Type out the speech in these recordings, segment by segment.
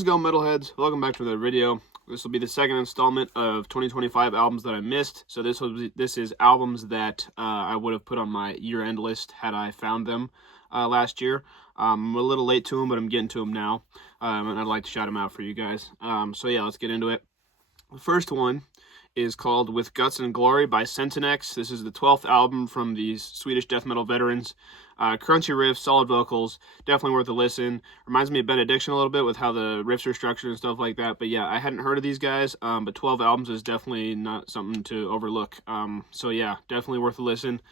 How's it going, metalheads? Welcome back to the video. This will be the second installment of 2025 albums that I missed. So this is albums that I would have put on my year-end list had I found them last year. I'm a little late to them, but I'm getting to them now, and I'd like to shout them out for you guys. So yeah, let's get into it. The first one is called With Guts and Glory by Sentinex. This is the 12th album from these Swedish death metal veterans. Crunchy riffs, solid vocals, definitely worth a listen. Reminds me of Benediction a little bit with how the riffs are structured and stuff like that. But yeah, I hadn't heard of these guys, but 12 albums is definitely not something to overlook. So yeah, definitely worth a listen.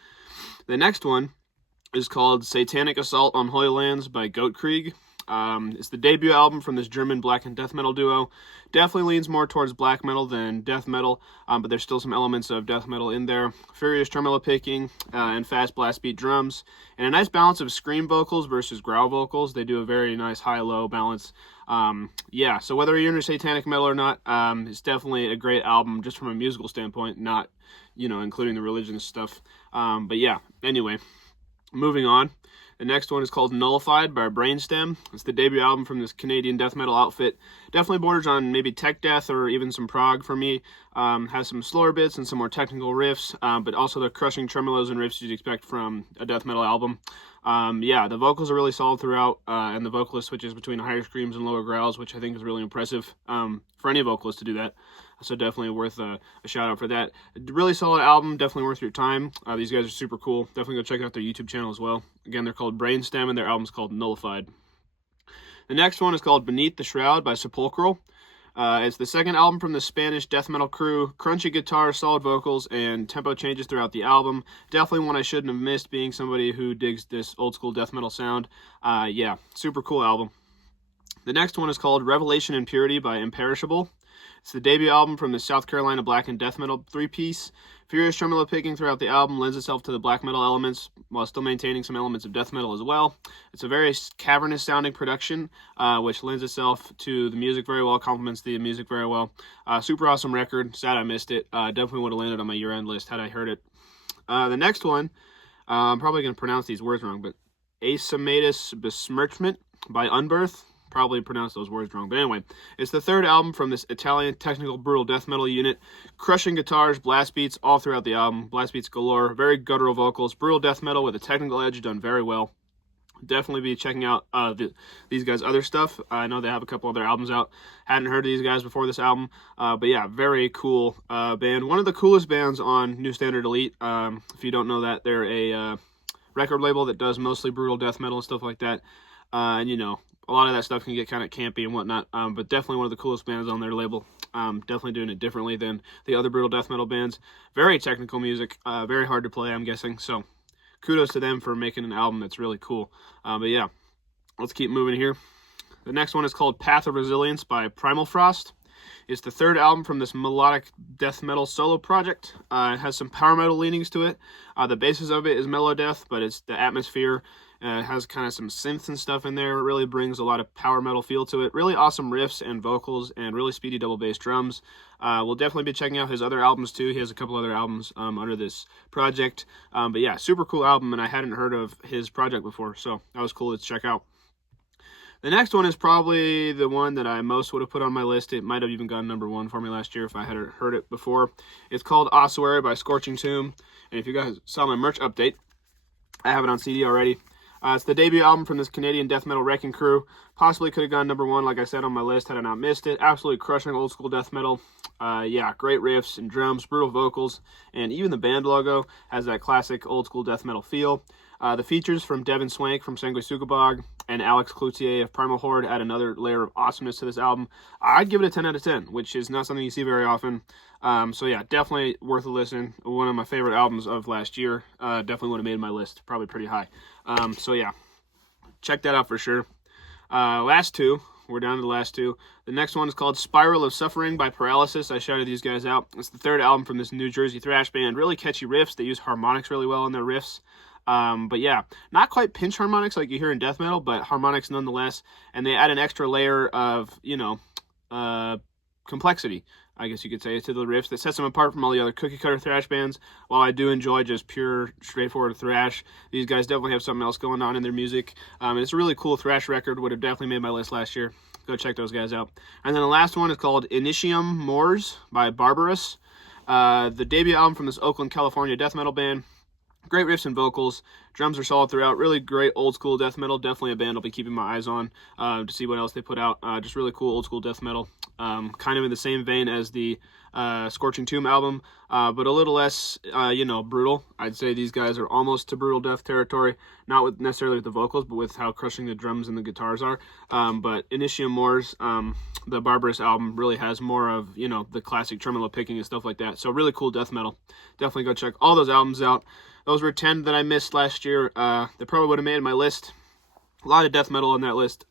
The next one is called Satanic Assault on Holy Lands by Goatkrieg. It's the debut album from this German black and death metal duo. Definitely leans more towards black metal than death metal, but there's still some elements of death metal in there. Furious tremolo picking and fast blast beat drums, and a nice balance of scream vocals versus growl vocals. They do a very nice high-low balance. Yeah, so whether you're into satanic metal or not, it's definitely a great album just from a musical standpoint, not, including the religious stuff. But yeah, anyway, moving on. The next one is called Nullified by Brainstem. It's the debut album from this Canadian death metal outfit. Definitely borders on maybe tech death or even some prog for me. Has some slower bits and some more technical riffs, but also the crushing tremolos and riffs you'd expect from a death metal album. Yeah, the vocals are really solid throughout, and the vocalist switches between higher screams and lower growls, which I think is really impressive for any vocalist to do that. So definitely worth a shout out for that. Really solid album, definitely worth your time. These guys are super cool. Definitely go check out their YouTube channel as well. Again, they're called Brainstem, and their album's called Nullified. The next one is called Beneath the Shroud by Sepulchral. It's the second album from the Spanish death metal crew. Crunchy guitar, solid vocals, and tempo changes throughout the album. Definitely one I shouldn't have missed, being somebody who digs this old school death metal sound. Yeah, super cool album. The next one is called Revelation and Purity by Imperishable. It's the debut album from the South Carolina black and death metal three-piece. Furious tremolo picking throughout the album lends itself to the black metal elements while still maintaining some elements of death metal as well. It's a very cavernous sounding production, which lends itself to the music very well, complements the music very well. Super awesome record. Sad I missed it. Definitely would have landed on my year-end list had I heard it. The next one, I'm probably going to pronounce these words wrong, but Asamatus Besmirchment by Unbirth. Probably pronounced those words wrong, but anyway, it's the third album from this Italian technical brutal death metal unit. Crushing guitars, blast beats all throughout the album, blast beats galore, very guttural vocals, brutal death metal with a technical edge done very well. Definitely be checking out these guys' other stuff. I know they have a couple other albums out. Hadn't heard of these guys before this album, but yeah, very cool band. One of the coolest bands on New Standard Elite. If you don't know that, they're a record label that does mostly brutal death metal and stuff like that. And a lot of that stuff can get kind of campy and whatnot, but definitely one of the coolest bands on their label. Definitely doing it differently than the other brutal death metal bands. Very technical music, very hard to play, I'm guessing. So kudos to them for making an album that's really cool. But yeah, let's keep moving here. The next one is called Path of Resilience by Primal Frost. It's the third album from this melodic death metal solo project. It has some power metal leanings to it. The basis of it is mellow death, but it's the atmosphere. It has kind of some synths and stuff in there. It really brings a lot of power metal feel to it. Really awesome riffs and vocals and really speedy double bass drums. We'll definitely be checking out his other albums too. He has a couple other albums under this project. But yeah, super cool album, and I hadn't heard of his project before, so that was cool to check out. The next one is probably the one that I most would have put on my list. It might have even gotten number one for me last year if I had heard it before. It's called Ossuary by Scorching Tomb. And if you guys saw my merch update, I have it on CD already. It's the debut album from this Canadian death metal wrecking crew. Possibly could have gone number one, like I said, on my list had I not missed it. Absolutely crushing old school death metal. Yeah, great riffs and drums, brutal vocals, and even the band logo has that classic old school death metal feel. The features from Devin Swank from Sanguisugabogg and Alex Cloutier of Primal Horde add another layer of awesomeness to this album. I'd give it a 10 out of 10, which is not something you see very often. So yeah, definitely worth a listen. One of my favorite albums of last year. Definitely would have made my list, probably pretty high. So yeah, check that out for sure. Last two. We're down to the last two. The next one is called Spiral of Suffering by Paralysis. I shouted these guys out. It's the third album from this New Jersey thrash band. Really catchy riffs. They use harmonics really well in their riffs. But yeah, not quite pinch harmonics like you hear in death metal, but harmonics nonetheless. And they add an extra layer of, complexity, I guess you could say, to the riffs that sets them apart from all the other cookie cutter thrash bands. While I do enjoy just pure, straightforward thrash, these guys definitely have something else going on in their music. And it's a really cool thrash record. Would have definitely made my list last year. Go check those guys out. And then the last one is called Initium Mors by Barbarous. The debut album from this Oakland, California death metal band. Great riffs and vocals. Drums are solid throughout. Really great old school death metal. Definitely a band I'll be keeping my eyes on to see what else they put out. Just really cool old school death metal. Kind of in the same vein as the Scorching Tomb album, but a little less, brutal. I'd say these guys are almost to brutal death territory. Not with necessarily with the vocals, but with how crushing the drums and the guitars are. But Initium Mors, the Barbarous album, really has more of, the classic tremolo picking and stuff like that. So really cool death metal. Definitely go check all those albums out. Those were 10 that I missed last year. They probably would have made my list. A lot of death metal on that list.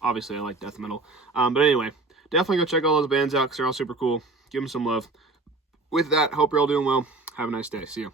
Obviously, I like death metal. But anyway, definitely go check all those bands out because they're all super cool. Give them some love. With that, hope you're all doing well. Have a nice day. See ya.